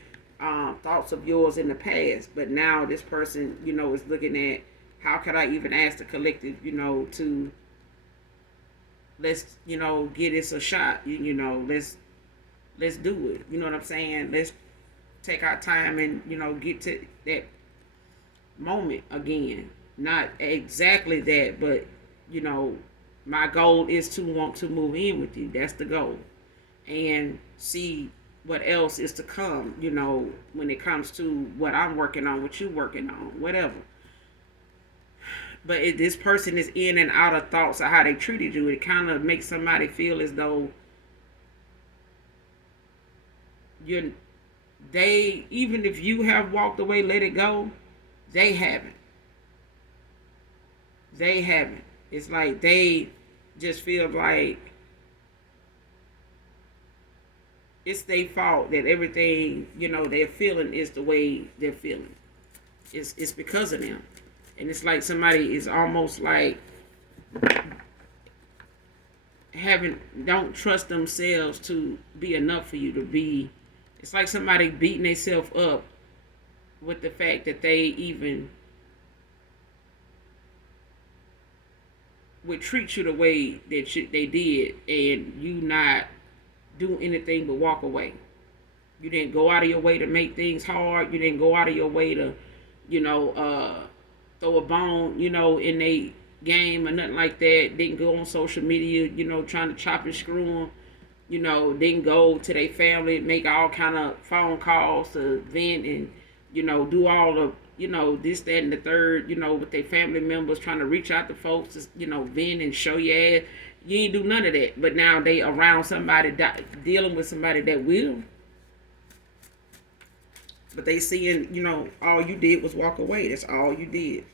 thoughts of yours in the past, but now this person, is looking at how could I even ask the collective, to let's, get this a shot, let's do it. You know what I'm saying? Let's take our time and, get to that moment again. Not exactly that, but, my goal is to want to move in with you. That's the goal. And see what else is to come, when it comes to what I'm working on, what you're working on, whatever. But if this person is in and out of thoughts of how they treated you, it kind of makes somebody feel as though they, even if you have walked away, let it go, they haven't. They haven't. It's like they just feel like it's their fault that everything, they're feeling is the way they're feeling. It's because of them. And it's like somebody is almost like don't trust themselves to be enough for you to be. It's like somebody beating themselves up with the fact that they even would treat you the way that they did, and you not do anything but walk away. You didn't go out of your way to make things hard. You didn't go out of your way to, throw a bone, in a game or nothing like that. Didn't go on social media, trying to chop and screw them. Didn't go to their family, make all kind of phone calls to vent and, do all of, this, that, and the third, with their family members trying to reach out to folks to, vent and show your ass. You ain't do none of that. But now they around somebody, dealing with somebody that will. But they seeing, all you did was walk away. That's all you did.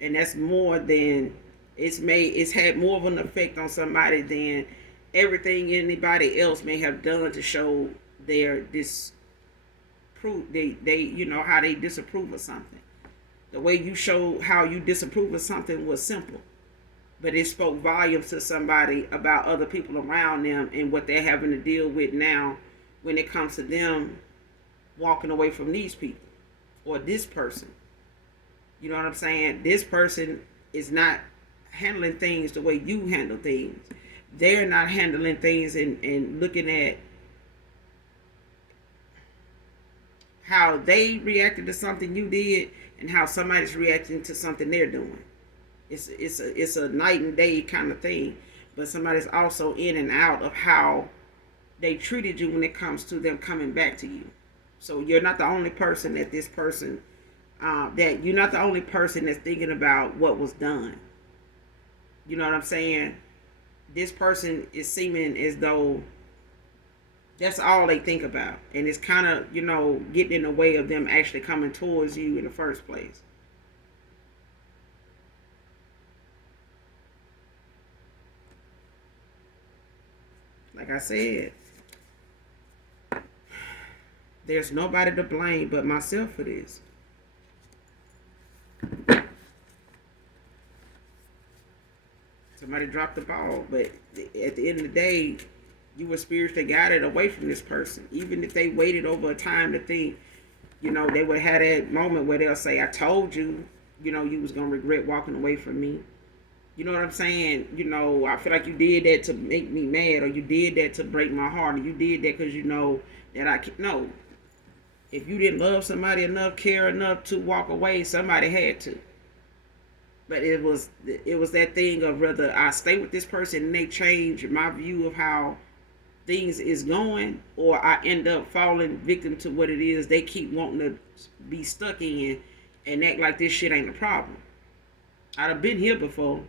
And that's more than, it's had more of an effect on somebody than everything anybody else may have done to show their disprove, how they disapprove of something. The way you show how you disapprove of something was simple. But it spoke volumes to somebody about other people around them and what they're having to deal with now when it comes to them walking away from these people or this person. You know what I'm saying? This person is not handling things the way you handle things. They're not handling things and looking at how they reacted to something you did and how somebody's reacting to something they're doing. It's a night and day kind of thing. But somebody's also in and out of how they treated you when it comes to them coming back to you. So you're not the only person that this person, that you're not the only person that's thinking about what was done. You know what I'm saying? This person is seeming as though that's all they think about. And it's kind of, getting in the way of them actually coming towards you in the first place. Like I said, there's nobody to blame but myself for this. Somebody dropped the ball, but at the end of the day, you were spiritually guided away from this person. Even if they waited over a time to think, they would have that moment where they'll say, I told you, you was going to regret walking away from me. You know what I'm saying? You know, I feel like you did that to make me mad, or you did that to break my heart, or you did that because you know that I can. No, if you didn't love somebody enough, care enough to walk away, somebody had to. But it was that thing of whether I stay with this person and they change my view of how things is going, or I end up falling victim to what it is they keep wanting to be stuck in and act like this shit ain't a problem. I've been here before.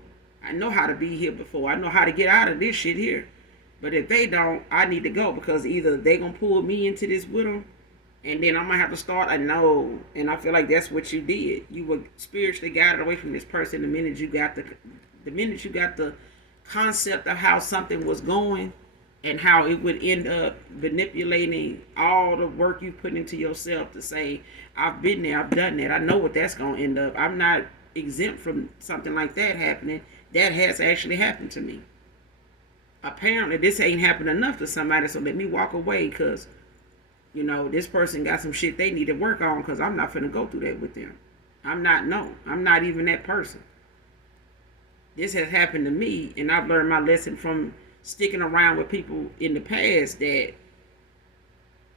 I know how to be here before. I know how to get out of this shit here. But if they don't, I need to go because either they gonna pull me into this with them, and then I'm gonna have to start a no. And I feel like that's what you did. You were spiritually guided away from this person the minute you got the concept of how something was going and how it would end up manipulating all the work you put into yourself to say, I've been there, I've done that, I know what that's gonna end up. I'm not exempt from something like that happening. That has actually happened to me. Apparently this ain't happened enough to somebody, so let me walk away because this person got some shit they need to work on because I'm not finna go through that with them. I'm not even that person. This has happened to me, and I've learned my lesson from sticking around with people in the past that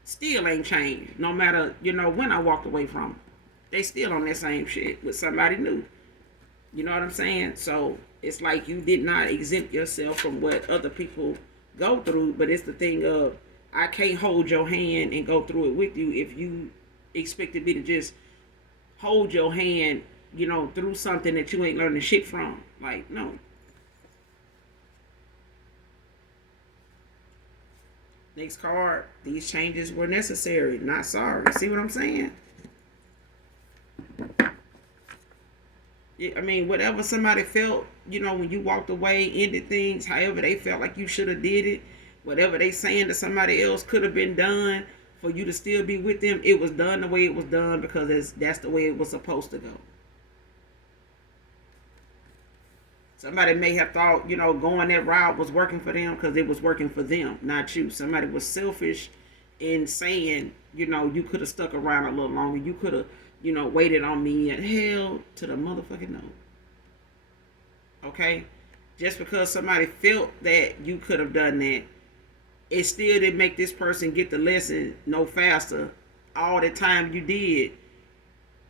still ain't changed. No matter, when I walked away from them. They still on that same shit with somebody new. You know what I'm saying? So it's like you did not exempt yourself from what other people go through, but it's the thing of I can't hold your hand and go through it with you if you expected me to just hold your hand, through something that you ain't learning shit from. Like, no. Next card, these changes were necessary, not sorry. See what I'm saying? I mean, whatever somebody felt, when you walked away, ended things, however they felt like you should have did it, whatever they saying to somebody else could have been done for you to still be with them, it was done the way it was done because that's the way it was supposed to go. Somebody may have thought, going that route was working for them because it was working for them, not you. Somebody was selfish in saying, you could have stuck around a little longer. You could have, waited on me, and hell to the motherfucking no. Okay? Just because somebody felt that you could have done that, it still didn't make this person get the lesson no faster. All the time you did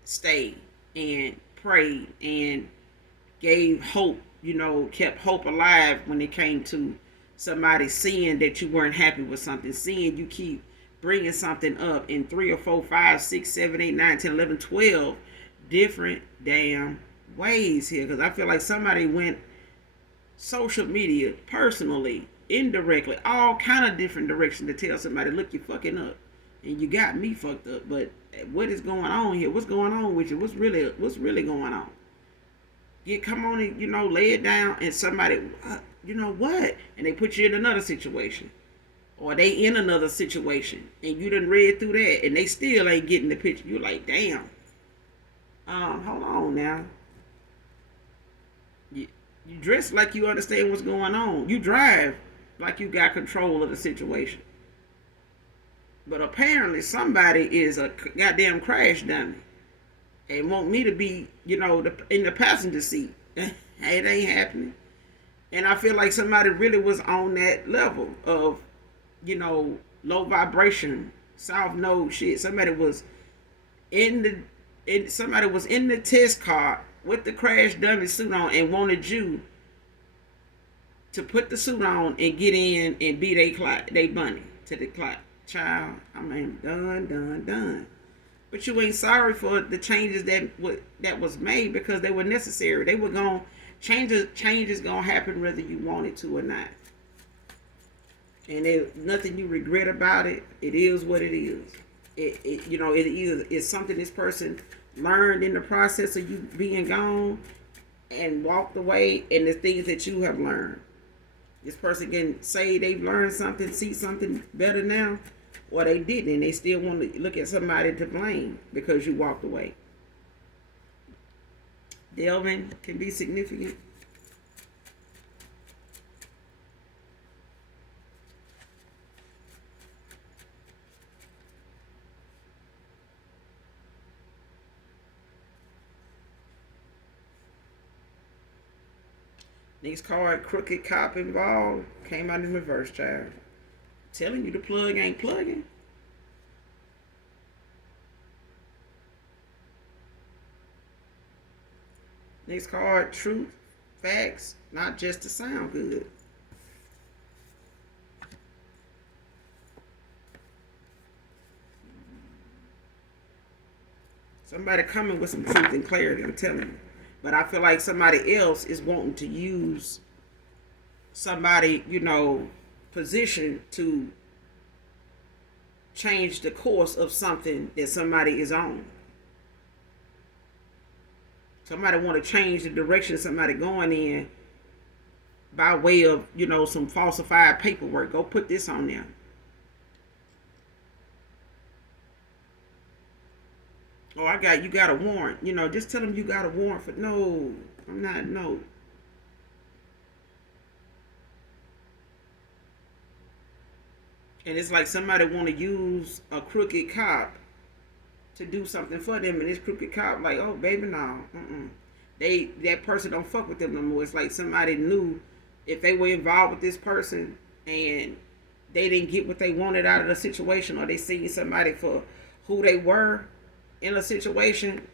stay and prayed and gave hope, kept hope alive when it came to somebody seeing that you weren't happy with something, seeing you keep bringing something up in 3 or 4, 5, 6, 7, 8, 9, 10, 11, 12 different damn ways here. Because I feel like somebody went social media, personally, indirectly, all kind of different directions to tell somebody, look, you fucking up. And you got me fucked up. But what is going on here? What's going on with you? What's really going on? You come on and, lay it down, and somebody, what? And they put you in another situation. Or they in another situation. And you done read through that, and they still ain't getting the picture. You're like, damn. Hold on now. You dress like you understand what's going on. You drive like you got control of the situation. But apparently somebody is a goddamn crash dummy and want me to be, in the passenger seat. It ain't happening. And I feel like somebody really was on that level of, low vibration, south node shit. Somebody was somebody was in the test car with the crash dummy suit on and wanted you to put the suit on and get in and be they bunny to the clock. Child, I mean, done. But you ain't sorry for the changes that was made because they were necessary. They were going changes gonna happen whether you want it to or not. And there's nothing you regret about it. It is what it is. It either is something this person learned in the process of you being gone and walked away, and the things that you have learned. This person can say they've learned something, see something better now, or they didn't, and they still want to look at somebody to blame because you walked away. Delving can be significant. Next card, crooked cop involved. Came out in reverse, child. Telling you the plug ain't plugging. Next card, truth, facts, not just to sound good. Somebody coming with some truth and clarity, I'm telling you. But I feel like somebody else is wanting to use somebody, position to change the course of something that somebody is on. Somebody want to change the direction somebody going in by way of, some falsified paperwork. Go put this on there. Oh, you got a warrant. Just tell them you got a warrant for, no, I'm not, no. And it's like somebody want to use a crooked cop to do something for them, and this crooked cop like, oh baby, no, that person don't fuck with them no more. It's like somebody knew if they were involved with this person and they didn't get what they wanted out of the situation, or they seen somebody for who they were in a situation,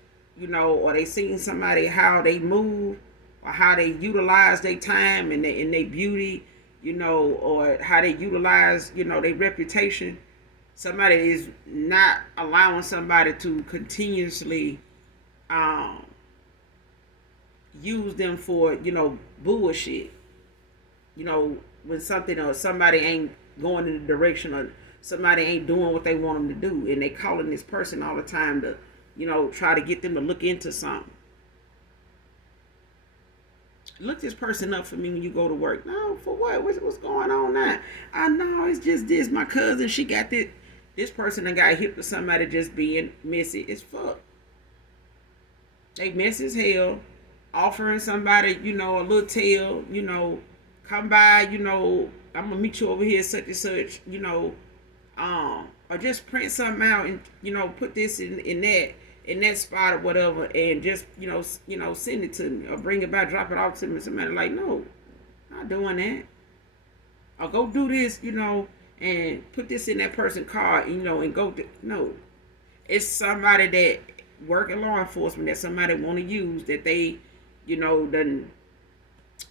or they seen somebody how they move or how they utilize their time and their beauty, or how they utilize, their reputation. Somebody is not allowing somebody to continuously use them for, bullshit. When something or somebody ain't going in the direction, or somebody ain't doing what they want them to do, and they calling this person all the time to, try to get them to look into something. Look this person up for me when you go to work. No, for what? What's going on now? I know it's just this. My cousin, she got this. This person that got hit with somebody just being messy as fuck. They mess as hell. Offering somebody, a little tail, come by, I'm gonna meet you over here, such and such, or just print something out and, put this in that spot or whatever, and just, send it to me, or bring it back, drop it off to me. Somebody like, no, not doing that. Or go do this, and put this in that person's car, and go. No, it's somebody that work in law enforcement that somebody want to use, that they, done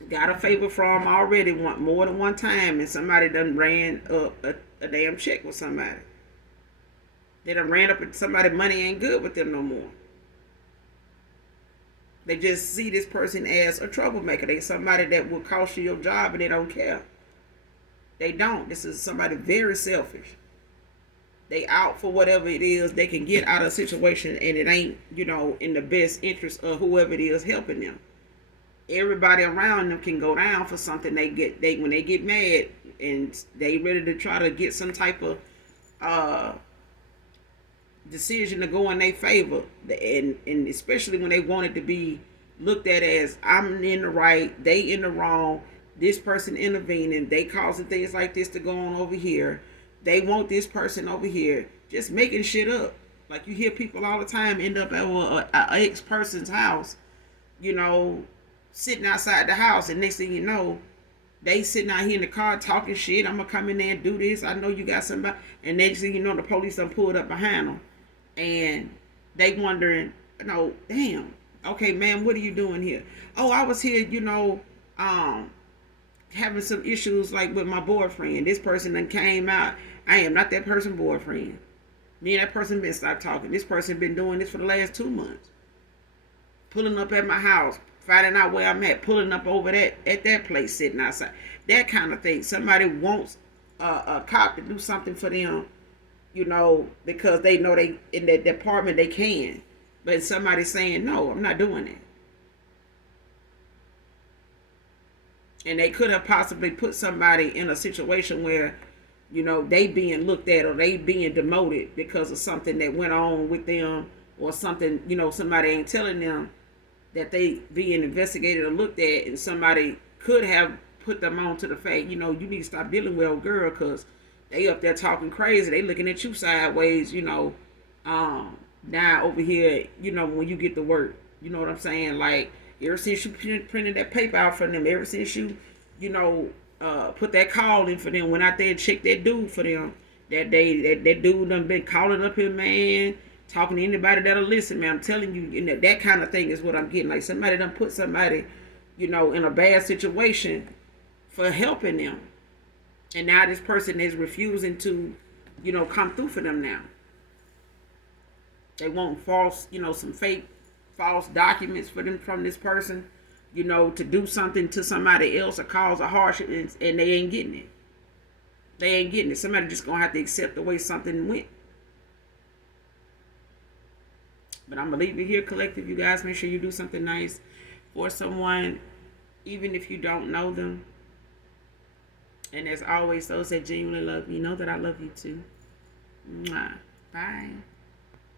got a favor from already more than one time, and somebody done ran up a damn check with somebody. They done ran up, and somebody money ain't good with them no more. They just see this person as a troublemaker. They somebody that will cost you your job, and they don't care. They don't. This is somebody very selfish. They out for whatever it is they can get out of a situation, and it ain't, in the best interest of whoever it is helping them. Everybody around them can go down for something. When they get mad and they ready to try to get some type of decision to go in their favor, and especially when they want it to be looked at as, I'm in the right, they in the wrong, this person intervening, they causing things like this to go on over here, they want this person over here, just making shit up. Like you hear people all the time end up at an ex person's house, sitting outside the house, and next thing you know, they sitting out here in the car talking shit. I'm gonna come in there and do this. I know you got somebody, and next thing you know, the police done pulled up behind them, and they wondering, damn, okay, man, what are you doing here? Oh, I was here, having some issues like with my boyfriend. This person then came out. I am not that person's boyfriend. Me and that person been stopped talking. This person been doing this for the last 2 months. Pulling up at my house, finding out where I'm at, pulling up over at that place, sitting outside. That kind of thing. Somebody wants a cop to do something for them, because they know they in that department they can. But somebody's saying, no, I'm not doing that. And they could have possibly put somebody in a situation where, they being looked at, or they being demoted because of something that went on with them, or something, somebody ain't telling them that they being investigated or looked at, and somebody could have put them on to the fact, you need to stop dealing with old girl, because they up there talking crazy, they looking at you sideways, now over here, when you get to work, you know what I'm saying? Like, Ever since you printed that paper out for them, ever since you, put that call in for them, went out there and checked that dude for them. That day, that dude done been calling up here, man, talking to anybody that'll listen, man. I'm telling you, that kind of thing is what I'm getting. Like somebody done put somebody, in a bad situation for helping them. And now this person is refusing to, come through for them now. They want false, some fake false documents for them from this person, to do something to somebody else or cause a hardship, and they ain't getting it. They ain't getting it. Somebody just gonna have to accept the way something went. But I'm gonna leave it here, collective. You guys, make sure you do something nice for someone, even if you don't know them. And as always, those that genuinely love me know that I love you too. Mwah. Bye.